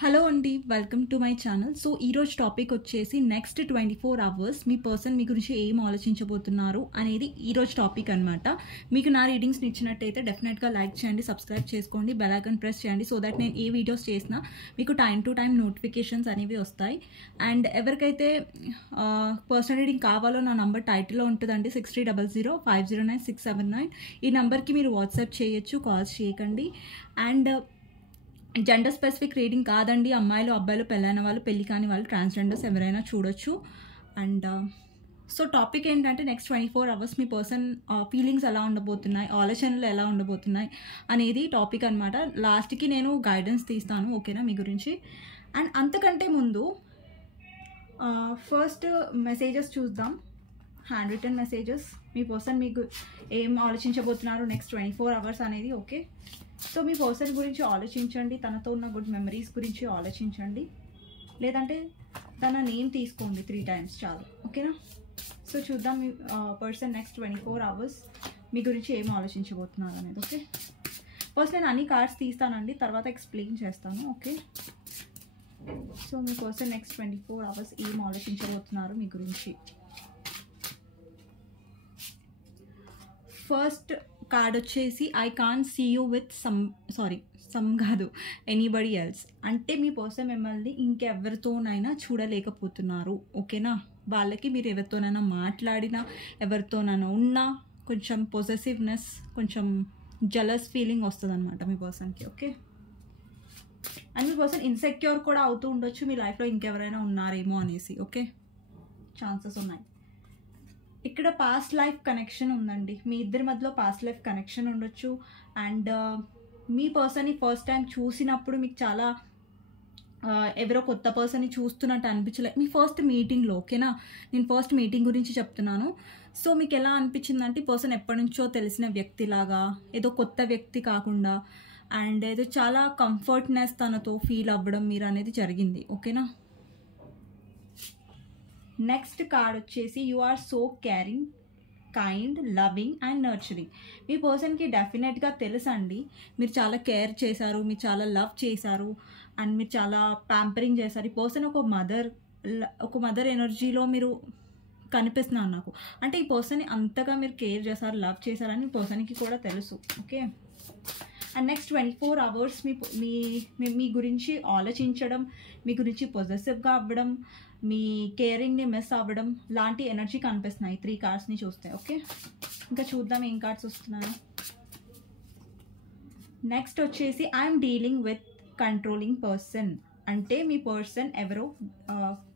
Hello అండి, welcome to my channel. So ఈరోజు topic వచ్చేసి నెక్స్ట్ 24 అవర్స్ మీ పర్సన్ మీ గురించి ఏం ఆలోచించబోతున్నారు అనేది ఈరోజు టాపిక్ అనమాట. మీకు నా రీడింగ్స్ని ఇచ్చినట్టయితే డెఫినెట్గా లైక్ చేయండి, సబ్స్క్రైబ్ చేసుకోండి, బెల్ ఐకాన్ ప్రెస్ చేయండి. సో దట్ నేను ఏ వీడియోస్ చేసినా మీకు టైం టు టైం నోటిఫికేషన్స్ అనేవి వస్తాయి. అండ్ ఎవరికైతే పర్సనల్ రీడింగ్ కావాలో నా నంబర్ టైటిల్లో ఉంటుందండి, 6300509679. ఈ నెంబర్కి మీరు వాట్సాప్ చేయొచ్చు, కాల్స్ చేయకండి. అండ్ జెండర్ స్పెసిఫిక్ రీడింగ్ కాదండి, అమ్మాయిలు అబ్బాయిలు పెళ్ళైన వాళ్ళు పెళ్ళి కాని వాళ్ళు ట్రాన్స్జెండర్స్ ఎవరైనా చూడొచ్చు. అండ్ సో టాపిక్ ఏంటంటే నెక్స్ట్ 24 అవర్స్ మీ పర్సన్ ఫీలింగ్స్ ఎలా ఉండబోతున్నాయి, ఆలోచనలు ఎలా ఉండబోతున్నాయి అనేది టాపిక్ అనమాట. లాస్ట్కి నేను గైడెన్స్ తీస్తాను, ఓకేనా, మీ గురించి. అండ్ అంతకంటే ముందు ఫస్ట్ మెసేజెస్ చూద్దాం, హ్యాండ్ రిటర్న్ మెసేజెస్. మీ పర్సన్ మీకు ఏం ఆలోచించబోతున్నారు నెక్స్ట్ 24 అవర్స్ అనేది, ఓకే. సో మీ పర్సన్ గురించి ఆలోచించండి, తనతో ఉన్న గుడ్ మెమరీస్ గురించి ఆలోచించండి, లేదంటే తన నేమ్ తీసుకోండి 3 times చాలు, ఓకేనా. సో చూద్దాం మీ పర్సన్ నెక్స్ట్ 24 అవర్స్ మీ గురించి ఏం ఆలోచించబోతున్నారు అనేది, ఓకే. ఫస్ట్ నేను అన్ని కార్డ్స్ తీస్తానండి, తర్వాత ఎక్స్ప్లెయిన్ చేస్తాను, ఓకే. సో మీ పర్సన్ నెక్స్ట్ 24 అవర్స్ ఏం ఆలోచించబోతున్నారు మీ గురించి. ఫస్ట్ కార్డ్ వచ్చేసి I can't see you with some కాదు, ఎనీబడి ఎల్స్. అంటే మీ పర్సన్ మిమ్మల్ని ఇంకెవరితోనైనా చూడలేకపోతున్నారు, ఓకేనా. వాళ్ళకి మీరు ఎవరితోనైనా మాట్లాడినా, ఎవరితోనైనా ఉన్నా కొంచెం పొజెసివ్నెస్, కొంచెం జలస్ ఫీలింగ్ వస్తుంది అనమాట మీ పర్సన్కి, okay. And me person insecure కూడా అవుతూ ఉండొచ్చు, మీ లైఫ్లో ఇంకెవరైనా ఉన్నారేమో అనేసి, ఓకే, ఛాన్సెస్ ఉన్నాయి. ఇక్కడ పాస్ట్ లైఫ్ కనెక్షన్ ఉందండి, మీ ఇద్దరి మధ్యలో పాస్ట్ లైఫ్ కనెక్షన్ ఉండొచ్చు. అండ్ మీ పర్సన్ని ఫస్ట్ టైం చూసినప్పుడు మీకు చాలా ఎవరో కొత్త పర్సన్ని చూస్తున్నట్టు అనిపించలేదు మీ ఫస్ట్ మీటింగ్లో, ఓకేనా. నేను ఫస్ట్ మీటింగ్ గురించి చెప్తున్నాను. సో మీకు ఎలా అనిపించిందంటే ఈ పర్సన్ ఎప్పటి నుంచో తెలిసిన వ్యక్తిలాగా, ఏదో కొత్త వ్యక్తి కాకుండా, అండ్ ఏదో చాలా కంఫర్ట్నెస్ తనతో ఫీల్ అవ్వడం మీరు అనేది జరిగింది, ఓకేనా. నెక్స్ట్ కార్డ్ వచ్చేసి you are so caring, kind, loving and nurturing. మీ పర్సన్కి డెఫినెట్గా తెలుసండి మీరు చాలా కేర్ చేశారు, మీరు చాలా లవ్ చేశారు, అండ్ మీరు చాలా ప్యాంపరింగ్ చేశారు. ఈ పర్సన్ ఒక మదర్ ఎనర్జీలో మీరు కనిపిస్తున్నారు నాకు. అంటే ఈ పర్సన్ని అంతగా మీరు కేర్ చేశారు, లవ్ చేశారని మీ పర్సన్కి కూడా తెలుసు, ఓకే. అండ్ నెక్స్ట్ 24 అవర్స్ మీ గురించి ఆలోచించడం, మీ గురించి పొజెసివ్గా అవ్వడం, మీ కేరింగ్ని మిస్ అవ్వడం లాంటి ఎనర్జీ కనిపిస్తున్నాయి 3 కార్డ్స్ని చూస్తే, ఓకే. ఇంకా చూద్దాం ఏం కార్డ్స్ వస్తున్నాయి. నెక్స్ట్ వచ్చేసి I'm dealing with controlling person. అంటే మీ పర్సన్ ఎవరో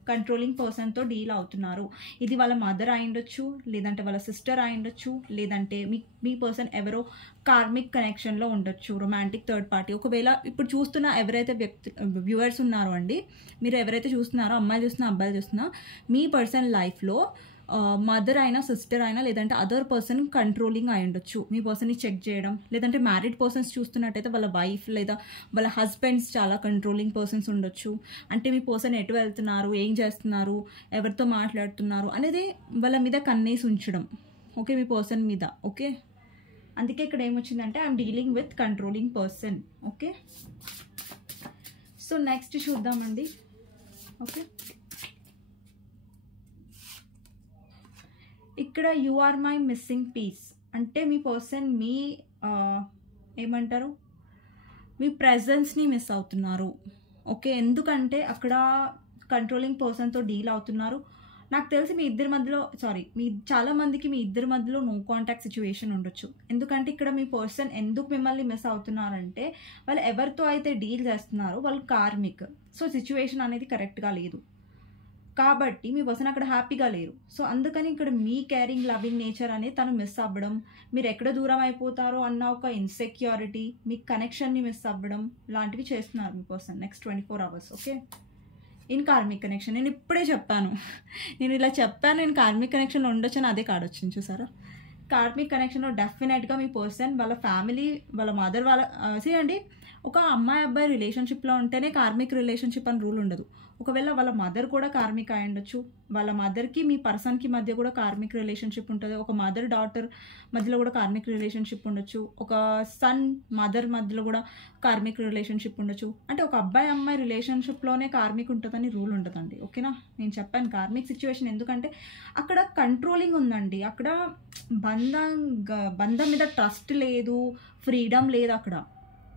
కంట్రోలింగ్ పర్సన్తో డీల్ అవుతున్నారు. ఇది వాళ్ళ మదర్ అయి ఉండొచ్చు, లేదంటే వాళ్ళ సిస్టర్ అయి ఉండొచ్చు, లేదంటే మీ పర్సన్ ఎవరో కార్మిక్ కనెక్షన్లో ఉండొచ్చు, రొమాంటిక్ థర్డ్ పార్టీ. ఒకవేళ ఇప్పుడు చూస్తున్న ఎవరైతే వ్యూవర్స్ ఉన్నారో అండి, మీరు ఎవరైతే చూస్తున్నారో, అమ్మాయిలు చూస్తున్నా అబ్బాయిలు చూస్తున్నా, మీ పర్సన్ లైఫ్లో మదర్ అయినా సిస్టర్ అయినా లేదంటే అదర్ పర్సన్ కంట్రోలింగ్ అయి ఉండొచ్చు. మీ పర్సన్ని చెక్ చేయడం, లేదంటే మ్యారీడ్ పర్సన్స్ చూస్తున్నట్టయితే వాళ్ళ వైఫ్ లేదా వాళ్ళ హస్బెండ్స్ చాలా కంట్రోలింగ్ పర్సన్స్ ఉండొచ్చు. అంటే మీ పర్సన్ ఎటు వెళ్తున్నారు, ఏం చేస్తున్నారు, ఎవరితో మాట్లాడుతున్నారు అనేది వాళ్ళ మీద కన్నేసి ఉంచడం, ఓకే, మీ పర్సన్ మీద, ఓకే. అందుకే ఇక్కడ ఏమొచ్చిందంటే I'm dealing with controlling person, okay. So next చూద్దామండి, ఓకే. ఇక్కడ you are my missing piece. అంటే మీ పర్సన్ ఏమంటారు, మీ ప్రెజెన్స్ని మిస్ అవుతున్నారు, ఓకే. ఎందుకంటే అక్కడ కంట్రోలింగ్ పర్సన్తో డీల్ అవుతున్నారు. నాకు తెలిసి మీ ఇద్దరి మధ్యలో చాలామందికి మీ ఇద్దరి మధ్యలో నో కాంటాక్ట్ సిచ్యువేషన్ ఉండొచ్చు. ఎందుకంటే ఇక్కడ మీ పర్సన్ ఎందుకు మిమ్మల్ని మిస్ అవుతున్నారంటే వాళ్ళు ఎవరితో అయితే డీల్ చేస్తున్నారో వాళ్ళు కార్మిక్. సో సిచ్యువేషన్ అనేది కరెక్ట్గా లేదు కాబట్టి మీ పర్సన్ అక్కడ హ్యాపీగా లేరు. సో అందుకని ఇక్కడ మీ కేరింగ్ లవింగ్ నేచర్ అనేది తను మిస్ అవ్వడం, మీరు ఎక్కడ దూరం అయిపోతారో అన్న ఒక ఇన్సెక్యూరిటీ, మీ కనెక్షన్ని మిస్ అవ్వడం లాంటివి చేస్తున్నారు మీ person next 24 hours, okay. In karmic connection నేను ఇప్పుడే చెప్పాను, నేను ఇలా చెప్పాను, నేను కార్మిక్ కనెక్షన్లో ఉండొచ్చు అని అదే కార్డ్ వచ్చింది చూసారా. కార్మిక్ కనెక్షన్లో డెఫినెట్గా మీ పర్సన్ వాళ్ళ ఫ్యామిలీ, వాళ్ళ మదర్, వాళ్ళ అండి ఒక అమ్మాయి అబ్బాయి రిలేషన్షిప్లో ఉంటేనే కార్మిక్ రిలేషన్షిప్ అని రూల్ ఉండదు. ఒకవేళ వాళ్ళ మదర్ కూడా కార్మిక్ అయి ఉండొచ్చు, వాళ్ళ మదర్కి మీ పర్సన్కి మధ్య కూడా కార్మిక్ రిలేషన్షిప్ ఉంటుంది, ఒక మదర్ డాటర్ మధ్యలో కూడా కార్మిక్ రిలేషన్షిప్ ఉండొచ్చు, ఒక సన్ మదర్ మధ్యలో కూడా కార్మిక్ రిలేషన్షిప్ ఉండొచ్చు. అంటే ఒక అబ్బాయి అమ్మాయి రిలేషన్షిప్లోనే కార్మిక్ ఉంటుందని రూల్ ఉంటుందండి. ఓకేనా, నేను చెప్పాను కార్మిక్ సిచ్యువేషన్ ఎందుకంటే అక్కడ కంట్రోలింగ్ ఉందండి, అక్కడ బంధం మీద ట్రస్ట్ లేదు, ఫ్రీడమ్ లేదు అక్కడ.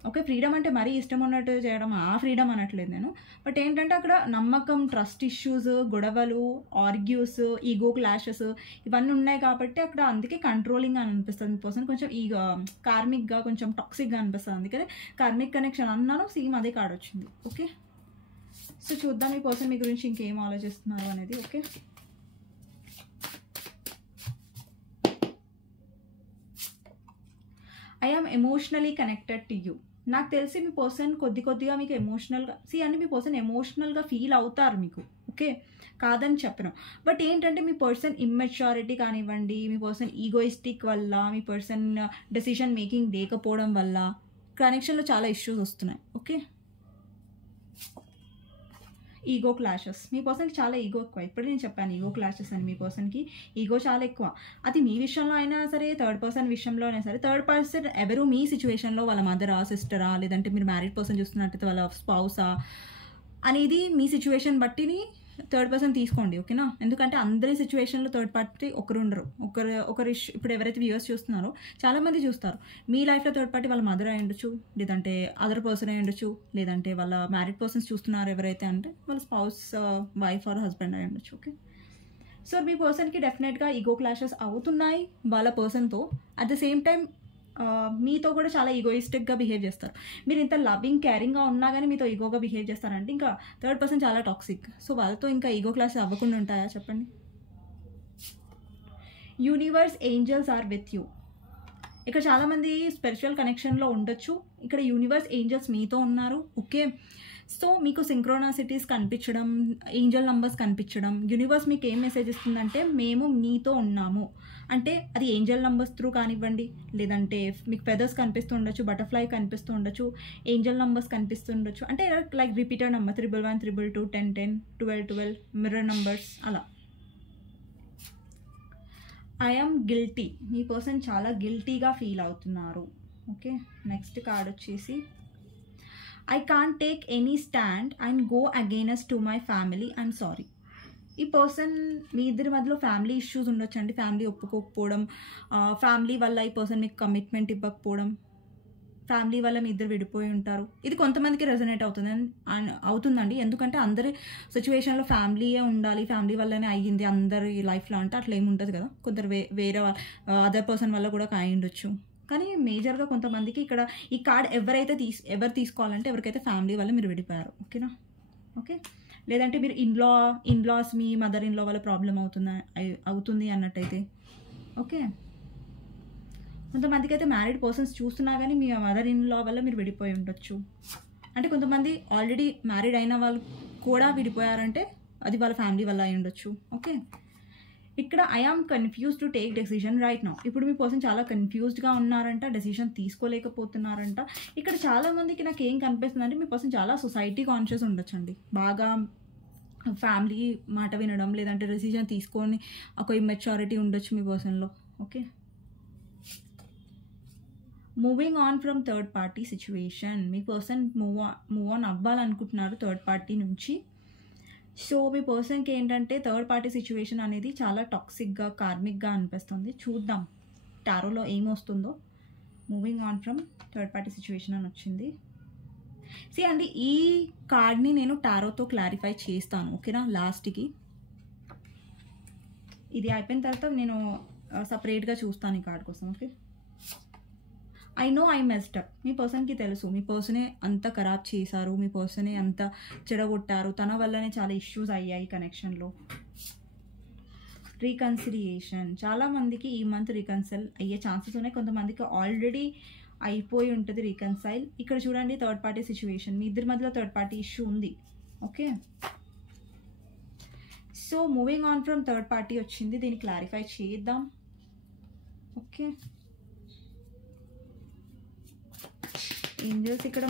ఓకే, ఫ్రీడమ్ అంటే మరీ ఇష్టం ఉన్నట్టు చేయడం ఆ ఫ్రీడమ్ అనట్లేదు నేను. బట్ ఏంటంటే అక్కడ నమ్మకం, ట్రస్ట్ ఇష్యూస్, గొడవలు, ఆర్గ్యూస్, ఈగో క్లాషెస్ ఇవన్నీ ఉన్నాయి కాబట్టి అక్కడ అందుకే కంట్రోలింగ్ అని అనిపిస్తుంది. మీ పర్సన్ కొంచెం ఈగో కార్మిక్గా కొంచెం టాక్సిక్గా అనిపిస్తుంది, అందుకనే కార్మిక్ కనెక్షన్ అన్నాను, సేమ్ అదే కార్డ్ వచ్చింది. ఓకే, సో చూద్దాం మీ పర్సన్ మీ గురించి ఇంకేం ఆలోచిస్తున్నారు అనేది. Okay, I am emotionally connected to you. నాకు తెలిసి మీ పర్సన్ కొద్దిగా మీకు ఎమోషనల్గా అంటే మీ పర్సన్ ఎమోషనల్గా ఫీల్ అవుతారు మీకు. ఓకే, కాదని చెప్పను. బట్ ఏంటంటే మీ పర్సన్ ఇమ్మెచ్యూరిటీ కానివ్వండి, మీ పర్సన్ ఈగోయిస్టిక్ వల్ల, మీ పర్సన్ డెసిషన్ మేకింగ్ లేకపోవడం వల్ల కనెక్షన్లో చాలా ఇష్యూస్ వస్తున్నాయి. ఓకే, ఈగో క్లాషెస్, మీ పర్సన్కి చాలా ఈగో ఎక్కువ. ఇప్పుడే నేను చెప్పాను ఈగో క్లాషెస్ అని. మీ పర్సన్కి ఈగో చాలా ఎక్కువ. అది మీ విషయంలో అయినా సరే, థర్డ్ పర్సన్ విషయంలో అయినా సరే. థర్డ్ పర్సన్ ఎవరు మీ సిచ్యువేషన్లో, వాళ్ళ మదరా, సిస్టరా, లేదంటే మీరు మ్యారీడ్ పర్సన్ చూస్తున్నట్టయితే వాళ్ళ స్పౌసా అనేది మీ సిచ్యువేషన్ బట్టిని థర్డ్ పర్సన్ తీసుకోండి. ఓకేనా, ఎందుకంటే అందరి సిచ్యువేషన్లో థర్డ్ పార్టీ ఒకరు ఉండరు. ఇప్పుడు ఎవరైతే వ్యూవర్స్ చూస్తున్నారో చాలామంది చూస్తారు, మీ లైఫ్లో థర్డ్ పార్టీ వాళ్ళ మదర్ అయి ఉండొచ్చు, లేదంటే అదర్ పర్సన్ అయి ఉండొచ్చు, లేదంటే వాళ్ళ మ్యారీడ్ పర్సన్స్ చూస్తున్నారు ఎవరైతే అంటే వాళ్ళ స్పౌస్, వైఫ్ ఆర్ హస్బెండ్ అయి ఉండొచ్చు. ఓకే, సో మీ పర్సన్కి డెఫినెట్గా ఈగో క్లాషెస్ అవుతున్నాయి వాళ్ళ పర్సన్తో. అట్ ద సేమ్ టైం మీతో కూడా చాలా ఈగోయిస్టిక్గా బిహేవ్ చేస్తారు. మీరు ఇంత లవింగ్ కేరింగ్గా ఉన్నా కానీ మీతో ఈగోగా బిహేవ్ చేస్తారంటే ఇంకా థర్డ్ పర్సన్ చాలా టాక్సిక్. సో వాళ్ళతో ఇంకా ఈగో క్లాస్ అవ్వకుండా ఉంటాయా చెప్పండి. Universe angels are with you. ఇక్కడ చాలామంది స్పిరిచువల్ కనెక్షన్లో ఉండొచ్చు, ఇక్కడ యూనివర్స్ ఏంజల్స్ మీతో ఉన్నారు. ఓకే, సో మీకు సింక్రోనాసిటీస్ కనిపించడం, ఏంజల్ నంబర్స్ కనిపించడం, యూనివర్స్ మీకు ఏం మెసేజ్ ఇస్తుందంటే మేము మీతో ఉన్నాము అంటే అది ఏంజల్ నంబర్స్ త్రూ కానివ్వండి, లేదంటే మీకు ఫెదర్స్ కనిపిస్తూ ఉండొచ్చు, బటర్ఫ్లై కనిపిస్తూ ఉండొచ్చు, ఏంజల్ నంబర్స్ కనిపిస్తూ ఉండొచ్చు. అంటే like repeated number 11 1 2 2 10 10 12 12 mirror numbers అలా. I am guilty. మీ పర్సన్ చాలా గిల్టీగా ఫీల్ అవుతున్నారు. ఓకే, నెక్స్ట్ కార్డ్ వచ్చేసి I can't take any stand and go against to my family, I'm sorry. ఈ పర్సన్ మీ ఇద్దరి మధ్యలో ఫ్యామిలీ ఇష్యూస్ ఉండొచ్చు అండి. ఫ్యామిలీ ఒప్పుకోకపోవడం, ఫ్యామిలీ వల్ల ఈ పర్సన్ మీకు కమిట్మెంట్ ఇవ్వకపోవడం, ఫ్యామిలీ వల్ల మీ ఇద్దరు విడిపోయి ఉంటారు. ఇది కొంతమందికి రెజనేట్ అవుతుందండి, ఎందుకంటే అందరి సిచ్యువేషన్లో ఫ్యామిలీయే ఉండాలి, ఫ్యామిలీ వల్లనే అయ్యింది అందరి లైఫ్లో అంటే అట్లా ఏమి ఉంటుంది కదా. కొందరు వేరే అదర్ పర్సన్ వల్ల కూడా అయి ఉండొచ్చు. కానీ మేజర్గా కొంతమందికి ఇక్కడ ఈ కార్డ్ ఎవరు తీసుకోవాలంటే ఎవరికైతే ఫ్యామిలీ వల్ల మీరు విడిపోయారు. ఓకేనా, ఓకే, లేదంటే మీరు ఇన్లాస్ మీ మదర్ ఇన్లా వల్ల ప్రాబ్లం అవుతుంది అన్నట్టయితే. ఓకే, కొంతమందికి అయితే మ్యారీడ్ పర్సన్స్ చూస్తున్నా కానీ మీ మదర్ ఇన్లా వల్ల మీరు విడిపోయి ఉండొచ్చు. అంటే కొంతమంది ఆల్రెడీ మ్యారీడ్ అయిన వాళ్ళు కూడా విడిపోయారంటే అది వాళ్ళ ఫ్యామిలీ వల్ల అయి ఉండొచ్చు. ఓకే, ఇక్కడ I am confuse to take decision right now. ఇప్పుడు మీ పర్సన్ చాలా కన్ఫ్యూజ్డ్గా ఉన్నారంట, డెసిషన్ తీసుకోలేకపోతున్నారంట. ఇక్కడ చాలామందికి నాకు ఏం కనిపిస్తుంది అంటే మీ పర్సన్ చాలా సొసైటీ కాన్షియస్ ఉండొచ్చండి, బాగా ఫ్యామిలీ మాట వినడం, లేదంటే డెసిషన్ తీసుకొని ఒక ఇమ్మెచ్యూరిటీ ఉండొచ్చు మీ పర్సన్లో. Okay, moving on from third party situation. మీ పర్సన్ మూవ్ ఆన్ అవ్వాలనుకుంటున్నారు థర్డ్ పార్టీ నుంచి. సో మీ పర్సన్కి ఏంటంటే థర్డ్ పార్టీ సిచ్యువేషన్ అనేది చాలా టాక్సిక్గా, కార్మిక్గా అనిపిస్తుంది. చూద్దాం టారోలో ఏమొస్తుందో. Moving on from third party situation అని వచ్చింది. అండి ఈ కార్డ్ని నేను టారోతో క్లారిఫై చేస్తాను. ఓకేనా, లాస్ట్కి ఇది అయిపోయిన తర్వాత నేను సపరేట్గా చూస్తాను ఈ కార్డ్ కోసం. Okay, I know I messed up. మీ పర్సన్కి తెలుసు మీ పర్సనే అంత ఖరాబ్ చేశారు, మీ పర్సనే అంత చెడగొట్టారు, తన వల్లనే చాలా ఇష్యూస్ అయ్యాయి కనెక్షన్లో. రీకన్సిలియేషన్, చాలామందికి ఈ మంత్ రీకన్సైల్ అయ్యే ఛాన్సెస్ ఉన్నాయి, కొంతమందికి ఆల్రెడీ అయిపోయి ఉంటుంది రీకన్సైల్. ఇక్కడ చూడండి థర్డ్ పార్టీ సిచ్యువేషన్, మీ ఇద్దరి మధ్యలో థర్డ్ పార్టీ ఇష్యూ ఉంది. Okay, so moving on from third party వచ్చింది, దీన్ని క్లారిఫై చేద్దాం. ఓకే, ఏంజల్స్ ఇక్కడ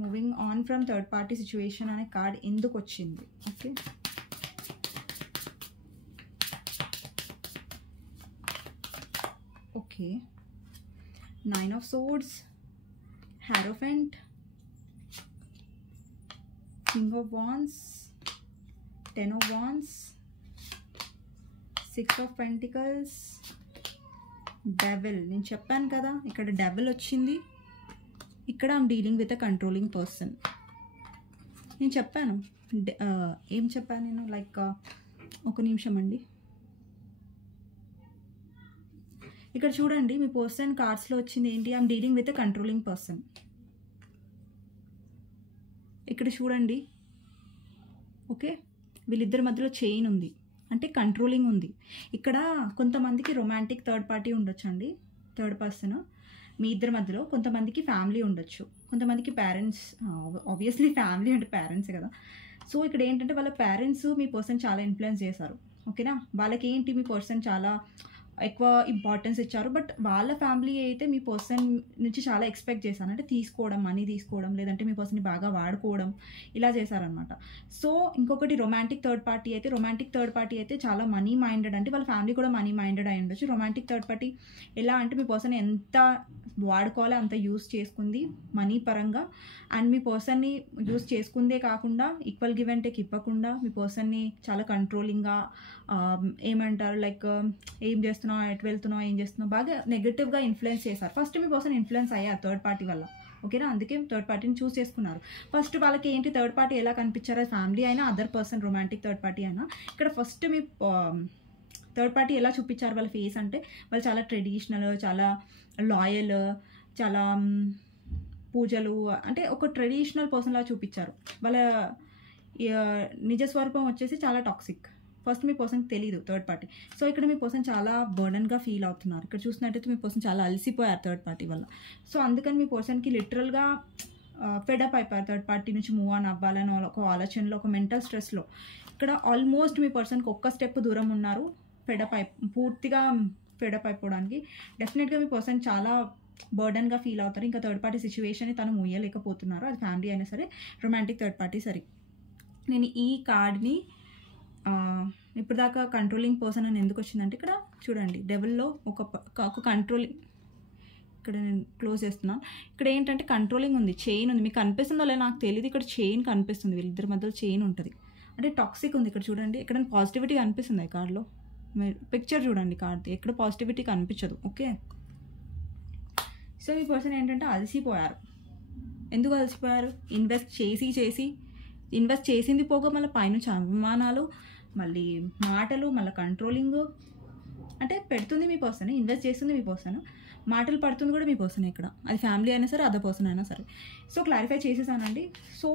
moving on from third party situation అనే కార్డ్ ఎందుకు వచ్చింది? Okay, okay, 9 of Swords, Hierophant, King of Wands, 10 of Wands, 6 of Pentacles, devil. నేను చెప్పాను కదా ఇక్కడ డెవిల్ వచ్చింది. ఇక్కడ I'm dealing with a controlling person. నేను చెప్పాను, ఏం చెప్పాను నేను, లైక్ ఒక నిమిషం అండి. ఇక్కడ చూడండి మీ పర్సన్ కార్డ్స్లో వచ్చింది ఏంటి, I'm dealing with a controlling person. ఇక్కడ చూడండి, ఓకే, వీళ్ళిద్దరి మధ్యలో చైన్ ఉంది అంటే కంట్రోలింగ్ ఉంది. ఇక్కడ కొంతమందికి రొమాంటిక్ థర్డ్ పార్టీ ఉండొచ్చండి, థర్డ్ పర్సన్ మీ ఇద్దరి మధ్యలో. కొంతమందికి ఫ్యామిలీ ఉండొచ్చు, కొంతమందికి పేరెంట్స్. ఆబ్వియస్లీ ఫ్యామిలీ అంటే పేరెంట్స్ కదా. సో ఇక్కడ ఏంటంటే వాళ్ళ పేరెంట్స్ మీ పర్సన్ చాలా ఇన్ఫ్లుయెన్స్ చేశారు, ఓకేనా. వాళ్ళకి ఏంటి, మీ పర్సన్ చాలా ఎక్కువ ఇంపార్టెన్స్ ఇచ్చారు. బట్ వాళ్ళ ఫ్యామిలీ అయితే మీ పర్సన్ నుంచి చాలా ఎక్స్పెక్ట్ చేశాను, అంటే తీసుకోవడం, మనీ తీసుకోవడం, లేదంటే మీ పర్సన్ని బాగా వాడుకోవడం, ఇలా చేశారనమాట. సో ఇంకొకటి రొమాంటిక్ థర్డ్ పార్టీ అయితే చాలా మనీ మైండెడ్, అంటే వాళ్ళ ఫ్యామిలీ కూడా మనీ మైండెడ్ అయి ఉండొచ్చు. రొమాంటిక్ థర్డ్ పార్టీ ఎలా అంటే మీ పర్సన్ ఎంత వాడుకోవాలో అంత యూస్ చేసుకుంది మనీ పరంగా, అండ్ మీ పర్సన్ని యూస్ చేసుకుందే కాకుండా ఈక్వల్ గివ్ అండ్ టేక్ ఇవ్వకుండా మీ పర్సన్ని చాలా కంట్రోలింగ్గా, ఏమంటారు, లైక్ ఏం చేస్తున్నావు, ఎటు వెళ్తున్నావు, ఏం చేస్తున్నావు, బాగా నెగటివ్గా ఇన్ఫ్లుయెన్స్ చేశారు. ఫస్ట్ మీ పర్సన్ ఇన్ఫ్లుయెన్స్ అయ్యారు థర్డ్ పార్టీ వల్ల, ఓకేనా. అందుకే థర్డ్ పార్టీని చూస్ చేసుకున్నారు. ఫస్ట్ వాళ్ళకి ఏంటి, థర్డ్ పార్టీ ఎలా కనిపించారో, ఫ్యామిలీ అయినా other person romantic third party అయినా, ఇక్కడ ఫస్ట్ మీ థర్డ్ పార్టీ ఎలా చూపించారు వాళ్ళ ఫేస్ అంటే, వాళ్ళు చాలా ట్రెడిషనల్, చాలా లాయల్, చాలా పూజలు, అంటే ఒక ట్రెడిషనల్ పర్సన్లా చూపించారు. వాళ్ళ నిజస్వరూపం వచ్చేసి చాలా టాక్సిక్. ఫస్ట్ మీ పర్సన్కి తెలీదు థర్డ్ పార్టీ. సో ఇక్కడ మీ పర్సన్ చాలా బర్డన్గా ఫీల్ అవుతున్నారు. ఇక్కడ చూసినట్టయితే మీ పర్సన్ చాలా అలసిపోయారు థర్డ్ పార్టీ వల్ల. సో అందుకని మీ పర్సన్కి లిటరల్గా ఫెడప్ అయిపోయారు థర్డ్ పార్టీ నుంచి మూవ్ ఆన్ అవ్వాలని ఒక ఆలోచనలో, ఒక మెంటల్ స్ట్రెస్లో. ఇక్కడ ఆల్మోస్ట్ మీ పర్సన్కి ఒక్క స్టెప్ దూరం ఉన్నారు పూర్తిగా ఫెడప్ అయిపోవడానికి. డెఫినెట్గా మీ పర్సన్ చాలా బర్డన్గా ఫీల్ అవుతారు. ఇంకా థర్డ్ పార్టీ సిచ్యువేషన్ని తను మూయలేకపోతున్నారు, అది ఫ్యామిలీ అయినా సరే, రొమాంటిక్ థర్డ్ పార్టీ సరే. నేను ఈ కార్డ్ని ఇప్పుడు దాకా కంట్రోలింగ్ పర్సన్ అని ఎందుకు వచ్చిందంటే, ఇక్కడ చూడండి డెవిల్లో ఒక కంట్రోలింగ్, ఇక్కడ నేను క్లోజ్ చేస్తున్నాను. ఇక్కడ ఏంటంటే కంట్రోలింగ్ ఉంది, చైన్ ఉంది. మీకు కనిపిస్తుందో లేదో నాకు తెలియదు, ఇక్కడ చైన్ కనిపిస్తుంది, వీళ్ళిద్దరి మధ్యలో చైన్ ఉంటుంది, అంటే టాక్సిక్ ఉంది. ఇక్కడ చూడండి, ఇక్కడ పాజిటివిటీ కనిపిస్తుంది ఈ కార్డ్లో. మీరు పిక్చర్ చూడండి కార్డ్ది, ఎక్కడ పాజిటివిటీ కనిపించదు, ఓకే. సో ఈ పర్సన్ ఏంటంటే అలసిపోయారు. ఎందుకు అలసిపోయారు, ఇన్వెస్ట్ చేసింది పోగా మళ్ళీ పైనుంచి అవమానాలు, మళ్ళీ మాటలు, మళ్ళీ కంట్రోలింగ్, అంటే పెడుతుంది మీ పర్సన్, ఇన్వెస్ట్ చేస్తుంది మీ పర్సన్, మాటలు పడుతుంది కూడా మీ పర్సన్. ఇక్కడ అది ఫ్యామిలీ అయినా సరే, అదర్ పర్సన్ అయినా సరే. సో క్లారిఫై చేసేసానండి. సో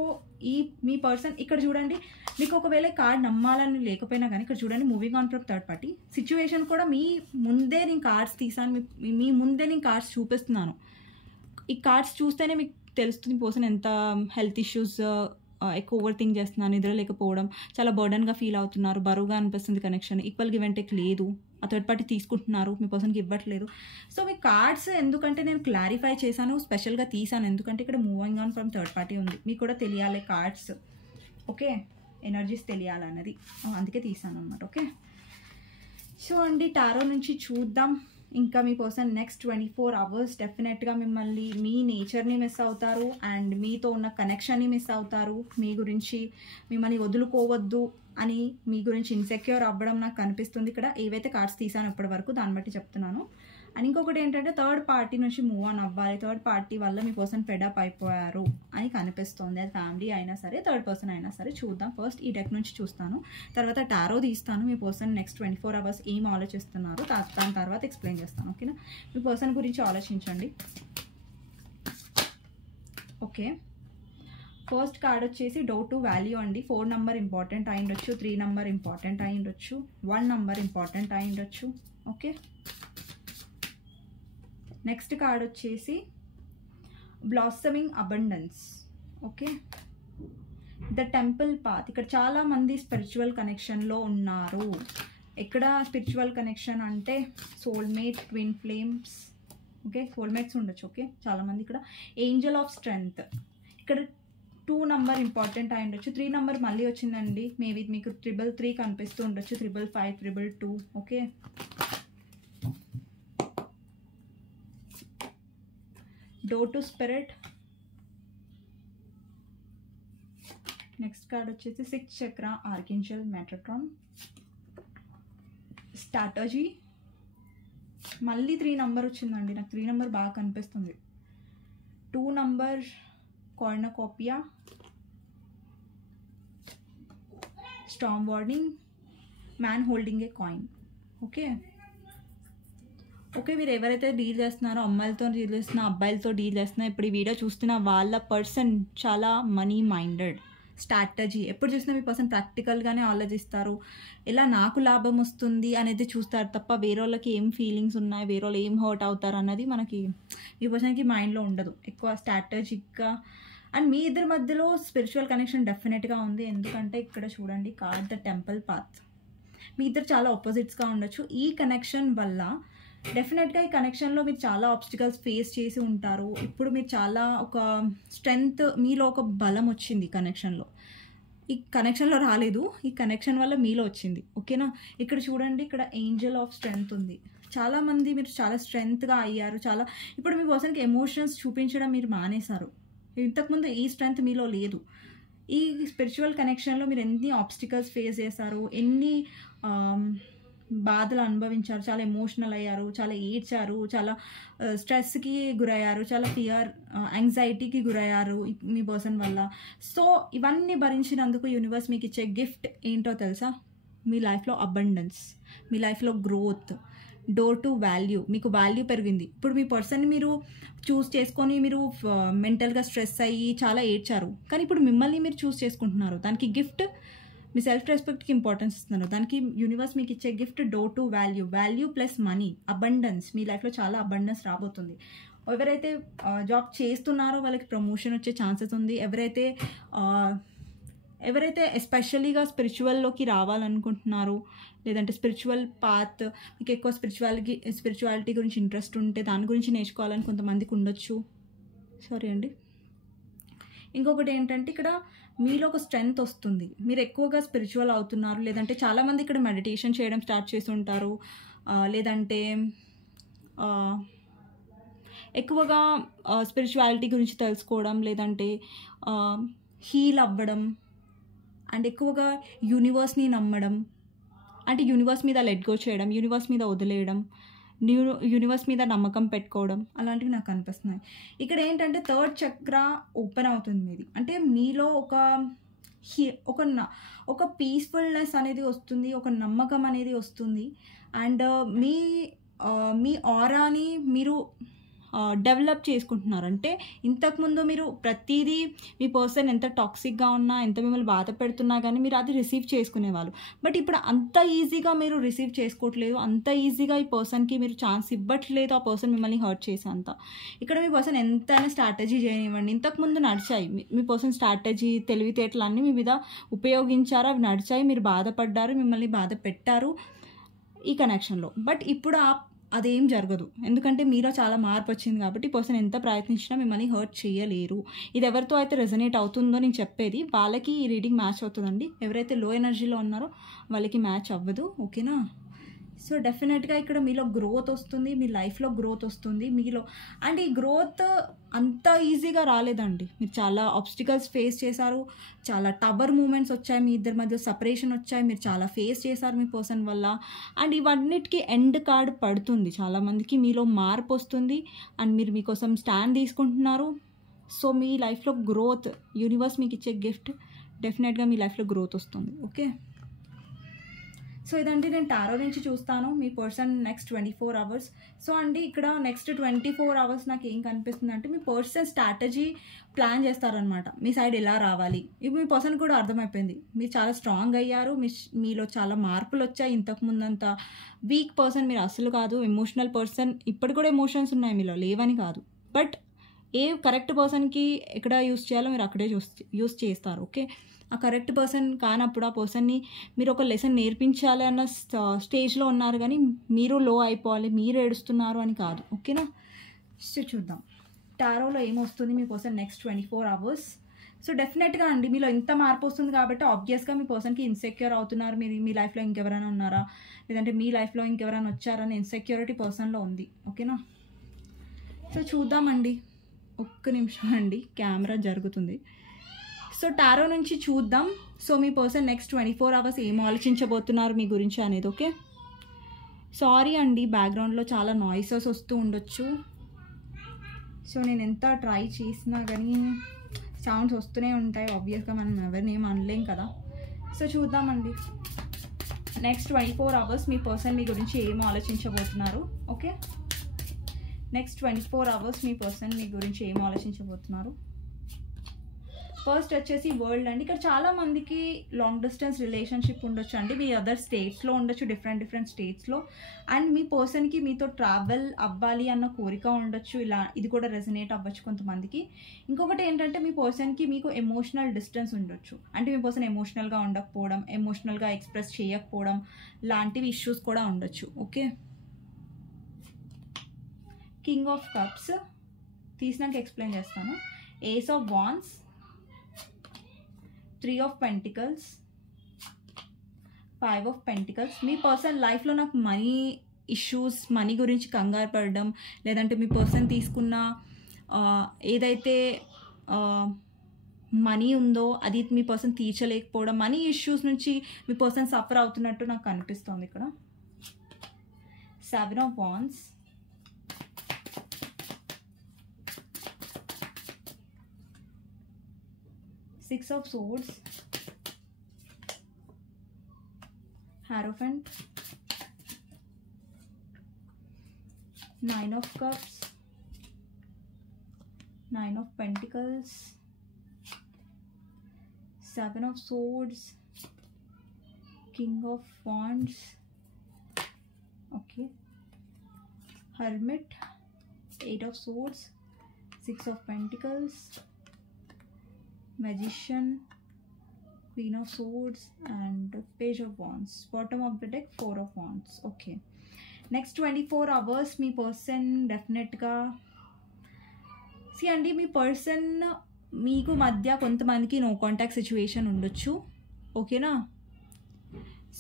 మీ పర్సన్ ఇక్కడ చూడండి, మీకు ఒకవేళ కార్డ్ నమ్మాలని లేకపోయినా కానీ ఇక్కడ చూడండి, moving on from third party situation కూడా మీ ముందే నేను కార్డ్స్ తీసాను, మీ ముందే నేను కార్డ్స్ చూపిస్తున్నాను. ఈ కార్డ్స్ చూస్తేనే మీకు తెలుస్తుంది పర్సన్ ఎంత హెల్త్ ఇష్యూస్, ఎక్కువ ఓవర్ థింక్ చేస్తున్నారు, నిద్ర లేకపోవడం, చాలా బర్డన్గా ఫీల్ అవుతున్నారు, బరువుగా అనిపిస్తుంది connection, equal give and take లేదు, ఆ థర్డ్ పార్టీ తీసుకుంటున్నారు, మీ పర్సన్కి ఇవ్వట్లేదు. సో మీ కార్డ్స్ ఎందుకంటే నేను క్లారిఫై చేశాను, స్పెషల్గా తీసాను, ఎందుకంటే ఇక్కడ moving on from third party ఉంది, మీకు కూడా తెలియాలి కార్డ్స్, ఓకే, ఎనర్జీస్ తెలియాలన్నది, అందుకే తీసాను అనమాట, ఓకే. సో అండి, టారో నుంచి చూద్దాం. ఇంకా మీ పర్సన్ నెక్స్ట్ 24 hours డెఫినెట్గా మిమ్మల్ని, మీ నేచర్ని మిస్ అవుతారు, అండ్ మీతో ఉన్న కనెక్షన్ని మిస్ అవుతారు. మీ గురించి మిమ్మల్ని వదులుకోవద్దు అని మీ గురించి ఇన్సెక్యూర్ అవ్వడం నాకు కనిపిస్తుంది. ఇక్కడ ఏవైతే కార్డ్స్ తీసాను ఇప్పటి వరకు దాన్ని బట్టి చెప్తున్నాను. అండ్ ఇంకొకటి ఏంటంటే థర్డ్ పార్టీ నుంచి మూవ్ ఆన్ అవ్వాలి, థర్డ్ పార్టీ వల్ల మీ పర్సన్ ఫెడప్ అయిపోయారు అని కనిపిస్తుంది. అది ఫ్యామిలీ అయినా సరే, థర్డ్ పర్సన్ అయినా సరే. చూద్దాం, ఫస్ట్ ఈ డెక్ నుంచి చూస్తాను, తర్వాత టారో తీస్తాను. మీ పర్సన్ నెక్స్ట్ 24 hours ఏం ఆలోచిస్తున్నారు దాని తర్వాత ఎక్స్ప్లెయిన్ చేస్తాను, ఓకేనా. మీ పర్సన్ గురించి ఆలోచించండి, ఓకే. ఫస్ట్ కార్డ్ వచ్చేసి డౌట్ టు వాల్యూ అండి. 4 నెంబర్ ఇంపార్టెంట్ అయి ఉండొచ్చు, 3 నెంబర్ ఇంపార్టెంట్ అయి ఉండొచ్చు, 1 నెంబర్ ఇంపార్టెంట్ అయి ఉండొచ్చు, ఓకే. నెక్స్ట్ కార్డ్ వచ్చేసి blossoming abundance, okay. The temple path. ఇక్కడ చాలా మంది స్పిరిచువల్ కనెక్షన్లో ఉన్నారు. ఎక్కడ స్పిరిచువల్ కనెక్షన్ అంటే soulmate, twin flames, okay, soulmates ఉండొచ్చు. ఓకే, చాలామంది ఇక్కడ ఏంజల్ ఆఫ్ స్ట్రెంగ్త్, ఇక్కడ 2 నెంబర్ ఇంపార్టెంట్ అయి ఉండొచ్చు. 3 నెంబర్ మళ్ళీ వచ్చిందండి. మేబీ మీకు 333 కనిపిస్తూ ఉండొచ్చు, 555, 222. Okay, door to spirit. Next card వచ్చేసి 6 చక్ర ఆర్కింజల్ మెట్రట్రాన్. స్ట్రాటజీ, మళ్ళీ 3 నెంబర్ వచ్చిందండి. నాకు 3 నెంబర్ బాగా కనిపిస్తుంది. 2 number కార్నకోపియా, Storm warning, man holding a coin. Okay okay, మీరు ఎవరైతే డీల్ చేస్తున్నారో, అమ్మాయిలతో డీల్ చేస్తున్నా, అబ్బాయిలతో డీల్ చేస్తున్నా, ఇప్పుడు ఈ వీడియో చూస్తున్న వాళ్ళ పర్సన్ చాలా మనీ మైండెడ్. స్ట్రాటజీ, ఎప్పుడు చూసినా మీ పర్సన్ ప్రాక్టికల్గానే ఆలోచిస్తారు. ఎలా నాకు లాభం వస్తుంది అనేది చూస్తారు తప్ప వేరే వాళ్ళకి ఏం ఫీలింగ్స్ ఉన్నాయి, వేరే వాళ్ళు ఏం హర్ట్ అవుతారు అన్నది మనకి ఈ పర్సన్కి మైండ్లో ఉండదు. ఎక్కువ స్ట్రాటజిక్గా. అండ్ మీ ఇద్దరి మధ్యలో స్పిరిచువల్ కనెక్షన్ డెఫినెట్గా ఉంది. ఎందుకంటే ఇక్కడ చూడండి, కార్డ్ ద టెంపుల్ పాత్. మీ ఇద్దరు చాలా ఆపోజిట్స్గా ఉండొచ్చు. ఈ కనెక్షన్ వల్ల డెఫినెట్గా ఈ కనెక్షన్లో మీరు చాలా ఆబ్స్టికల్స్ ఫేస్ చేసి ఉంటారు. ఇప్పుడు మీరు చాలా ఒక స్ట్రెంగ్త్, మీలో ఒక బలం వచ్చింది కనెక్షన్లో. ఈ కనెక్షన్లో రాలేదు, ఈ కనెక్షన్ వల్ల మీలో వచ్చింది. ఓకేనా, ఇక్కడ చూడండి, ఇక్కడ ఏంజల్ ఆఫ్ స్ట్రెంగ్త్ ఉంది. చాలామంది మీరు చాలా స్ట్రెంగ్త్గా అయ్యారు. చాలా ఇప్పుడు మీ పర్సన్కి ఎమోషన్స్ చూపించడం మీరు మానేశారు. ఇంతకుముందు ఈ స్ట్రెంగ్త్ మీలో లేదు. ఈ స్పిరిచువల్ కనెక్షన్లో మీరు ఎన్ని ఆబ్స్టికల్స్ ఫేస్ చేశారు, ఎన్ని బాధలు అనుభవించారు, చాలా ఎమోషనల్ అయ్యారు, చాలా ఏడ్చారు, చాలా స్ట్రెస్కి గురయ్యారు, చాలా ఫియర్, యాంగ్జైటీకి గురయ్యారు మీ పర్సన్ వల్ల. సో ఇవన్నీ భరించినందుకు యూనివర్స్ మీకు ఇచ్చే గిఫ్ట్ ఏంటో తెలుసా? మీ లైఫ్లో అబండెన్స్, మీ లైఫ్లో గ్రోత్, డోర్ టు వాల్యూ. మీకు వాల్యూ పెరిగింది. ఇప్పుడు మీ పర్సన్ని మీరు చూస్ చేసుకొని మీరు మెంటల్గా స్ట్రెస్ అయ్యి చాలా ఏడ్చారు, కానీ ఇప్పుడు మిమ్మల్ని మీరు చూస్ చేసుకుంటున్నారు. దానికి గిఫ్ట్ మీ సెల్ఫ్ రెస్పెక్ట్కి ఇంపార్టెన్స్ ఇస్తున్నారు. దానికి యూనివర్స్ మీకు ఇచ్చే gift door to value, value plus money, abundance. మీ లైఫ్లో చాలా అబండెన్స్ రాబోతుంది. ఎవరైతే జాబ్ చేస్తున్నారో వాళ్ళకి ప్రమోషన్ వచ్చే ఛాన్సెస్ ఉంది. ఎవరైతే ఎస్పెషలీగా స్పిరిచువల్లోకి రావాలనుకుంటున్నారో, లేదంటే స్పిరిచువల్ పాత్, మీకు ఎక్కువ స్పిరిచువాలిటీ గురించి ఇంట్రెస్ట్ ఉంటే దాని గురించి నేర్చుకోవాలని కొంతమందికి ఉండొచ్చు. సారీ అండి. ఇంకొకటి ఏంటంటే, ఇక్కడ మీలో ఒక స్ట్రెంగ్త్ వస్తుంది. మీరు ఎక్కువగా స్పిరిచువల్ అవుతున్నారు, లేదంటే చాలామంది ఇక్కడ మెడిటేషన్ చేయడం స్టార్ట్ చేసి ఉంటారు, లేదంటే ఎక్కువగా స్పిరిచువాలిటీ గురించి తెలుసుకోవడం, లేదంటే హీల్ అవ్వడం, అండ్ ఎక్కువగా యూనివర్స్ని నమ్మడం, అంటే యూనివర్స్ మీద లెట్ గో చేయడం, యూనివర్స్ మీద వదిలేయడం, యూనివర్స్ మీద నమ్మకం పెట్టుకోవడం, అలాంటివి నాకు అనిపిస్తున్నాయి. ఇక్కడ ఏంటంటే 3rd చక్ర ఓపెన్ అవుతుంది మీది. అంటే మీలో ఒక పీస్ఫుల్నెస్ అనేది వస్తుంది, ఒక నమ్మకం అనేది వస్తుంది. అండ్ మీ ఆరాని మీరు డెవలప్ చేసుకుంటున్నారు. అంటే ఇంతకుముందు మీరు ప్రతిదీ మీ పర్సన్ ఎంత టాక్సిక్గా ఉన్నా, ఎంత మిమ్మల్ని బాధ పెడుతున్నా కానీ మీరు అది రిసీవ్ చేసుకునేవాళ్ళు. బట్ ఇప్పుడు అంత ఈజీగా మీరు రిసీవ్ చేసుకోవట్లేదు, అంత ఈజీగా ఈ పర్సన్కి మీరు ఛాన్స్ ఇవ్వట్లేదు. ఆ పర్సన్ మిమ్మల్ని హర్ట్ చేసేంత. ఇక్కడ మీ పర్సన్ ఎంతైనా స్ట్రాటజీ చేయనివ్వండి. ఇంతకుముందు నడిచాయి, మీ పర్సన్ స్ట్రాటజీ, తెలివితేటలు అన్నీ మీ మీద ఉపయోగించారు, అవి నడిచాయి, మీరు బాధపడ్డారు, మిమ్మల్ని బాధ పెట్టారు ఈ కనెక్షన్లో. బట్ ఇప్పుడు అదేం జరగదు, ఎందుకంటే మీలో చాలా మార్పు వచ్చింది కాబట్టి పర్సన్ ఎంత ప్రయత్నించినా మిమ్మల్ని హర్ట్ చేయలేరు. ఇది ఎవరితో అయితే రెజనేట్ అవుతుందో నేను చెప్పేది వాళ్ళకి ఈ రీడింగ్ మ్యాచ్ అవుతుందండి. ఎవరైతే లో ఎనర్జీలో ఉన్నారో వాళ్ళకి మ్యాచ్ అవ్వదు. ఓకేనా? సో డెఫినెట్గా ఇక్కడ మీలో గ్రోత్ వస్తుంది, మీ లైఫ్లో గ్రోత్ వస్తుంది మీలో. అండ్ ఈ గ్రోత్ అంత ఈజీగా రాలేదండి. మీరు చాలా ఆబ్స్టికల్స్ ఫేస్ చేశారు, చాలా టవర్ మూమెంట్స్ వచ్చాయి, మీ ఇద్దరి మధ్య సపరేషన్ వచ్చాయి, మీరు చాలా ఫేస్ చేశారు మీ పర్సన్ వల్ల. అండ్ ఇవన్నిటికీ ఎండ్ కార్డ్ పడుతుంది. చాలామందికి మీలో మార్పు వస్తుంది అండ్ మీరు మీకోసం స్టాండ్ తీసుకుంటున్నారు. సో మీ లైఫ్లో గ్రోత్, యూనివర్స్ మీకు ఇచ్చే గిఫ్ట్, డెఫినెట్గా మీ లైఫ్లో గ్రోత్ వస్తుంది. ఓకే, సో ఇదంటే నేను టారో నుంచి చూస్తాను మీ పర్సన్ నెక్స్ట్ 24 hours. సో అండి ఇక్కడ నెక్స్ట్ 24 hours నాకు ఏం కనిపిస్తుంది అంటే, మీ పర్సన్ స్ట్రాటజీ ప్లాన్ చేస్తారనమాట. మీ సైడ్ ఎలా రావాలి, ఇప్పుడు మీ పర్సన్ కూడా అర్థమైపోయింది. మీరు చాలా స్ట్రాంగ్ అయ్యారు, మీలో చాలా మార్పులు వచ్చాయి. ఇంతకుముందంత వీక్ పర్సన్ మీరు అసలు కాదు, ఎమోషనల్ పర్సన్. ఇప్పుడు కూడా ఎమోషన్స్ ఉన్నాయి మీలో, లేవని కాదు. బట్ ఏ కరెక్ట్ పర్సన్కి ఎక్కడ యూస్ చేయాలో మీరు అక్కడే యూస్ చేస్తారు. ఓకే, ఆ కరెక్ట్ పర్సన్ కానప్పుడు ఆ పర్సన్ని మీరు ఒక లెసన్ నేర్పించాలి అన్న స్టేజ్లో ఉన్నారు, కానీ మీరు లో అయిపోవాలి, మీరు ఏడుస్తున్నారు అని కాదు. ఓకేనా? సో చూద్దాం టారోలో ఏమొస్తుంది మీకోసం నెక్స్ట్ 24 అవర్స్. సో డెఫినెట్గా అండి మీలో ఇంత మార్పు వస్తుంది కాబట్టి ఆబ్వియస్గా మీ పర్సన్కి ఇన్సెక్యూర్ అవుతున్నారు. మీరు మీ లైఫ్లో ఇంకెవరైనా ఉన్నారా, లేదంటే మీ లైఫ్లో ఇంకెవరైనా వచ్చారని ఇన్సెక్యూరిటీ పర్సన్లో ఉంది. ఓకేనా? సో చూద్దామండి, ఒక్క నిమిషం అండి, కెమెరా జరుగుతుంది. సో టారో నుంచి చూద్దాం. సో మీ పర్సన్ నెక్స్ట్ 24 అవర్స్ ఏం ఆలోచించబోతున్నారు మీ గురించి అనేది. ఓకే, సారీ అండి బ్యాక్గ్రౌండ్లో చాలా నాయిసెస్ వస్తూ ఉండొచ్చు. సో నేను ఎంత ట్రై చేసినా కానీ సౌండ్స్ వస్తూనే ఉంటాయి. ఆబ్వియస్గా మనం ఎవరిని ఏం అనలేం కదా. సో చూద్దామండి నెక్స్ట్ 24 అవర్స్ మీ పర్సన్ మీ గురించి ఏం ఆలోచించబోతున్నారు. ఓకే, నెక్స్ట్ 24 అవర్స్ మీ పర్సన్ మీ గురించి ఏం ఆలోచించబోతున్నారు. ఫస్ట్ వచ్చేసి వరల్డ్ అండి. ఇక్కడ చాలా మందికి లాంగ్ డిస్టెన్స్ రిలేషన్షిప్ ఉండొచ్చు అండి. మీ అదర్ స్టేట్స్లో ఉండొచ్చు, డిఫరెంట్ స్టేట్స్లో. అండ్ మీ పర్సన్కి మీతో ట్రావెల్ అవ్వాలి అన్న కోరిక ఉండొచ్చు. ఇలా ఇది కూడా రెజనేట్ అవ్వచ్చు కొంతమందికి. ఇంకొకటి ఏంటంటే మీ పర్సన్కి మీకు ఎమోషనల్ డిస్టెన్స్ ఉండొచ్చు. అంటే మీ పర్సన్ ఎమోషనల్గా ఉండకపోవడం, ఎమోషనల్గా ఎక్స్ప్రెస్ చేయకపోవడం లాంటివి ఇష్యూస్ కూడా ఉండొచ్చు. ఓకే, కింగ్ ఆఫ్ కప్స్ తీసినాక ఎక్స్ప్లెయిన్ చేస్తాను. Ace of wands, 3 of pentacles, 5 of pentacles. మీ పర్సన్ లైఫ్లో నాకు మనీ ఇష్యూస్, మనీ గురించి కంగారు పడడం, లేదంటే మీ పర్సన్ తీసుకున్న ఏదైతే మనీ ఉందో అది మీ పర్సన్ తీర్చలేకపోవడం, మనీ ఇష్యూస్ నుంచి మీ పర్సన్ సఫర్ అవుతున్నట్టు నాకు కనిపిస్తుంది ఇక్కడ. 7 of wands, 6 of swords, Hierophant, 9 of cups, 9 of pentacles, 7 of swords, king of wands. Okay, hermit, 8 of swords, 6 of pentacles, magician, queen of swords and page of wands. Bottom of the deck 4 of wands. Okay, next 24 hours me person డెఫినెట్గా అండి మీ person మీకు మధ్య కొంతమందికి no contact situation ఉండొచ్చు. ఓకేనా?